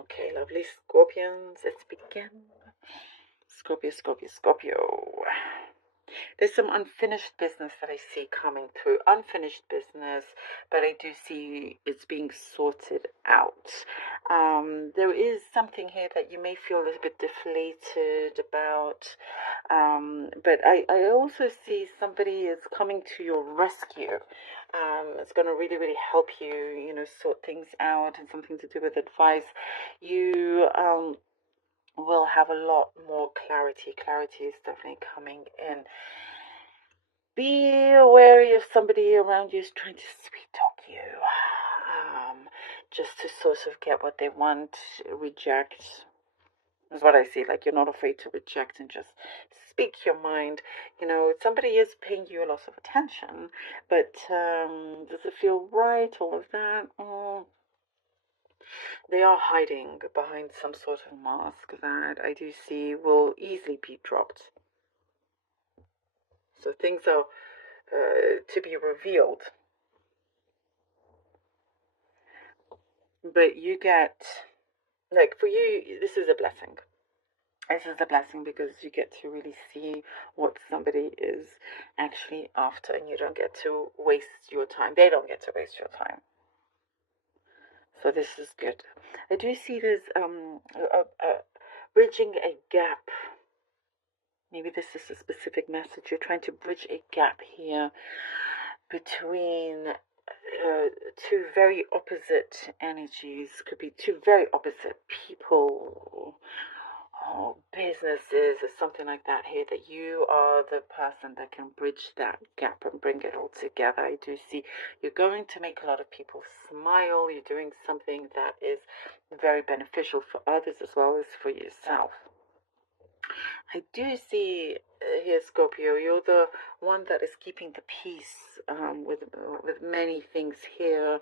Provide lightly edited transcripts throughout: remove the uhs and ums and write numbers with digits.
Okay, lovely Scorpions, let's begin. Scorpio, Scorpio, Scorpio. There's some unfinished business that I see coming through. Unfinished business, but I do see it's being sorted out. There is something here that you may feel a little bit deflated about. But I also see somebody is coming to your rescue. It's going to really, really help you, sort things out, and something to do with advice. You will have a lot more clarity. Clarity is definitely coming in. Be wary if somebody around you is trying to sweet talk you, just to sort of get what they want. Reject is what I see. Like, you're not afraid to reject and just speak your mind. Somebody is paying you a lot of attention, but does it feel right? All of that. They are hiding behind some sort of mask that I do see will easily be dropped. So things are to be revealed. But you get, like, for you, this is a blessing. This is a blessing because you get to really see what somebody is actually after, and you don't get to waste your time. They don't get to waste your time. So this is good. I do see there's bridging a gap. Maybe this is a specific message. You're trying to bridge a gap here between two very opposite energies. Could be two very opposite people or businesses or something like that here, that you are the person that can bridge that gap and bring it all together. I do see you're going to make a lot of people smile. You're doing something that is very beneficial for others as well as for yourself. I do see here, Scorpio, you're the one that is keeping the peace with many things here.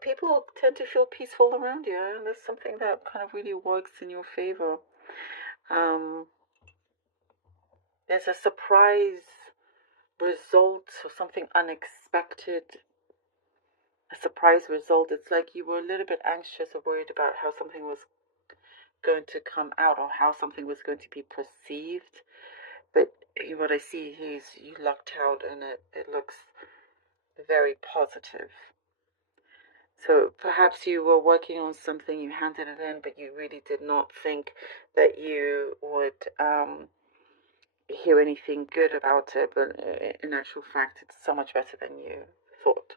People tend to feel peaceful around you, and there's something that kind of really works in your favor. There's a surprise result or something unexpected. A surprise result. It's like you were a little bit anxious or worried about how something was going to come out or how something was going to be perceived. But what I see here is you lucked out, and it looks very positive. So perhaps you were working on something, you handed it in, but you really did not think that you would hear anything good about it. But in actual fact, it's so much better than you thought.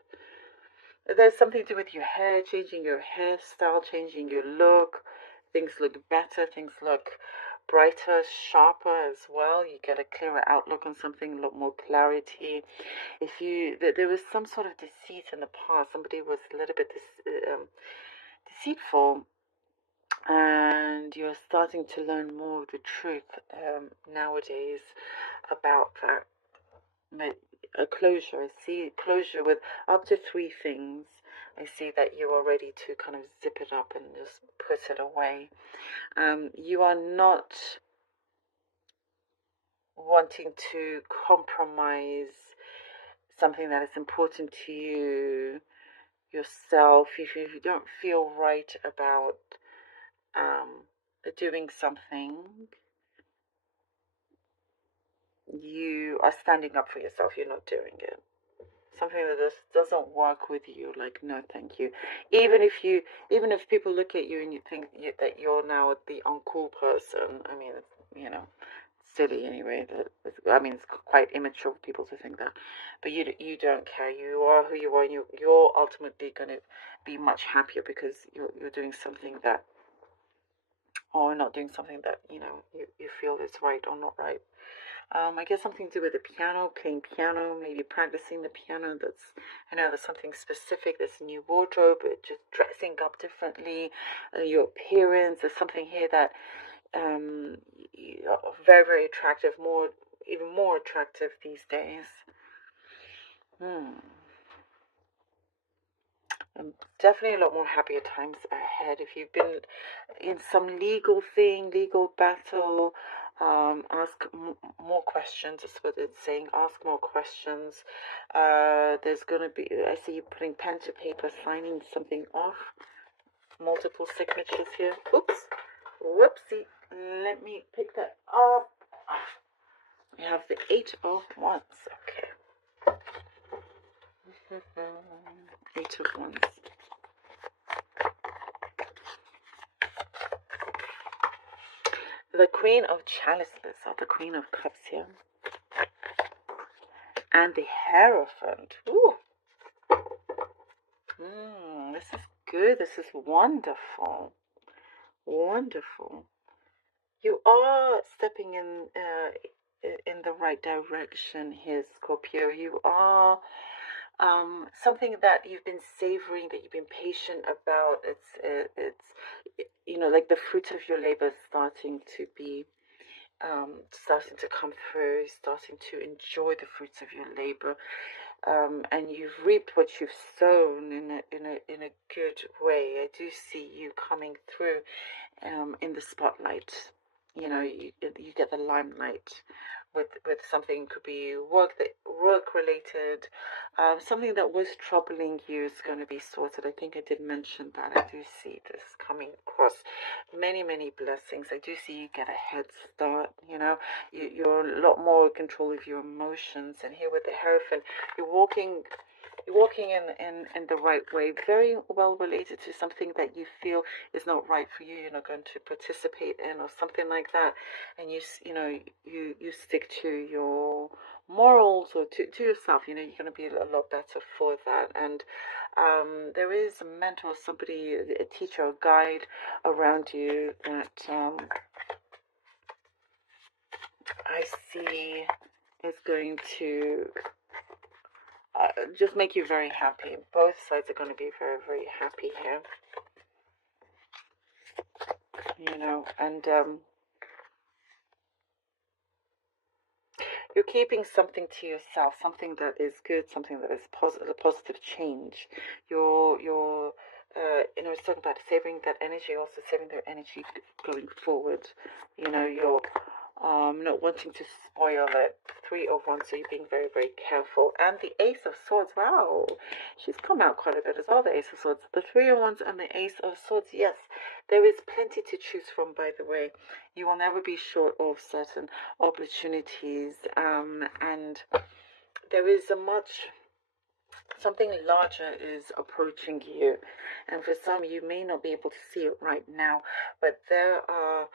There's something to do with your hair, changing your hairstyle, changing your look. Things look better, things look brighter, sharper as well. You get a clearer outlook on something, a lot more clarity. If there was some sort of deceit in the past, somebody was a little bit deceitful, and you're starting to learn more of the truth nowadays about that. A closure. I see closure with up to 3 things. I see that you are ready to kind of zip it up and just put it away. You are not wanting to compromise something that is important to you yourself. If you don't feel right about doing something, you are standing up for yourself. You're not doing it. Something that just doesn't work with you, like, no thank you. Even if people look at you and you think that you're now the uncool person, I mean, silly anyway. It's quite immature for people to think that, but you don't care. You are who you are, and you're ultimately going to be much happier because you're doing something that, or not doing something that you feel is right or not right. I guess something to do with the piano, playing piano, maybe practicing the piano. There's something specific. There's a new wardrobe, just dressing up differently, your appearance. There's something here that very, very attractive, even more attractive these days. Definitely a lot more happier times ahead. If you've been in some legal battle, ask more questions. That's what it's saying. Ask more questions. There's going to be, I see you putting pen to paper, signing something off. multiple signatures here. Oops, whoopsie. Let me pick that up. We have the 8 of Wands. Okay. 8 of Wands. The Queen of Chalices, or the Queen of Cups here. And the Hierophant. Ooh. This is good. This is wonderful. Wonderful. You are stepping in the right direction here, Scorpio. You are something that you've been savoring, that you've been patient about. It's you know, like the fruit of your labor starting to be starting to come through, starting to enjoy the fruits of your labor. And you've reaped what you've sown in a good way. I do see you coming through in the spotlight. You know, you get the limelight with something. Could be work related, something that was troubling you is going to be sorted. I think I did mention that. I do see this coming across. Many blessings. I do see you get a head start. You know, you're a lot more in control of your emotions. And here with the Hierophant, you're walking in the right way, very well related to something that you feel is not right for you, you're not going to participate in, or something like that, and you stick to your morals, or to yourself. You know, you're going to be a lot better for that. And there is a mentor, somebody, a teacher, a guide around you that I see is going to just make you very happy. Both sides are going to be very happy here. You know, and you're keeping something to yourself, something that is good, something that is a positive change. You're you know, it's talking about savoring that energy, also saving their energy going forward. You know, you're not wanting to spoil it. 3 of Wands, so you're being very careful. And the Ace of Swords, wow, she's come out quite a bit as well, the Ace of Swords. The 3 of Wands and the Ace of Swords, yes, there is plenty to choose from, by the way. You will never be short of certain opportunities, and there is something larger is approaching you, and for some you may not be able to see it right now, but there are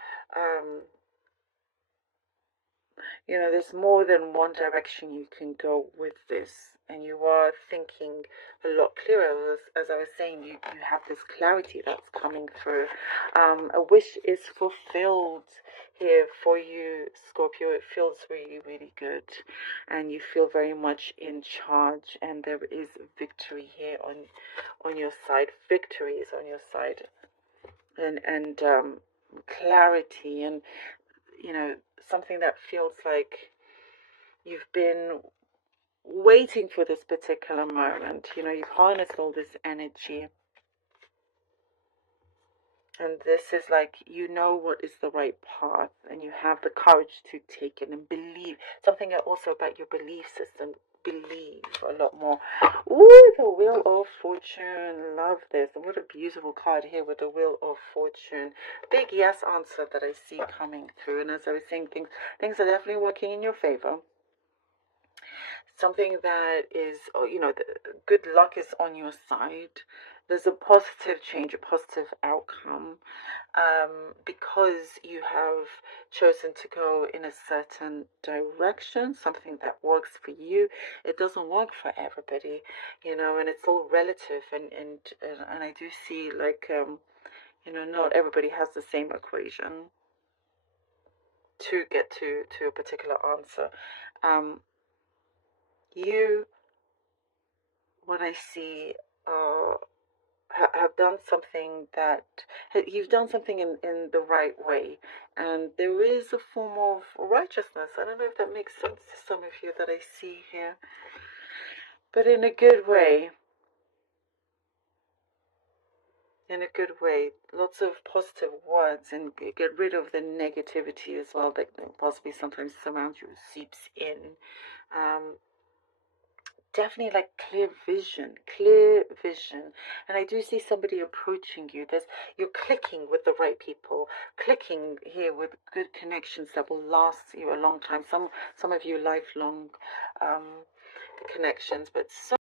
you know, there's more than one direction you can go with this, and you are thinking a lot clearer. As I was saying, you have this clarity that's coming through. A wish is fulfilled here for you, Scorpio. It feels really good, and you feel very much in charge, and there is victory here on your side. Victory is on your side, and clarity, and you know, something that feels like you've been waiting for this particular moment. You know, you've harnessed all this energy, and this is like, you know what is the right path, and you have the courage to take it and believe. Something also about your belief system. Believe a lot more. Ooh, the Wheel of Fortune. Love this. What a beautiful card here with the Wheel of Fortune. Big yes answer that I see coming through. And as I was saying, things are definitely working in your favor. Something that is, you know, the good luck is on your side. There's a positive change, a positive outcome, because you have chosen to go in a certain direction, something that works for you. It doesn't work for everybody, you know, and it's all relative. And I do see, like, you know, not everybody has the same equation to get to a particular answer. You, what I see, have done something that you've done something in the right way, and there is a form of righteousness. I don't know if that makes sense to some of you that I see here, but in a good way. In a good way. Lots of positive words, and get rid of the negativity as well that possibly sometimes surrounds you, seeps in. definitely like clear vision, and I do see somebody approaching you. You're clicking with the right people, clicking here with good connections that will last you a long time. Some of you lifelong connections, but so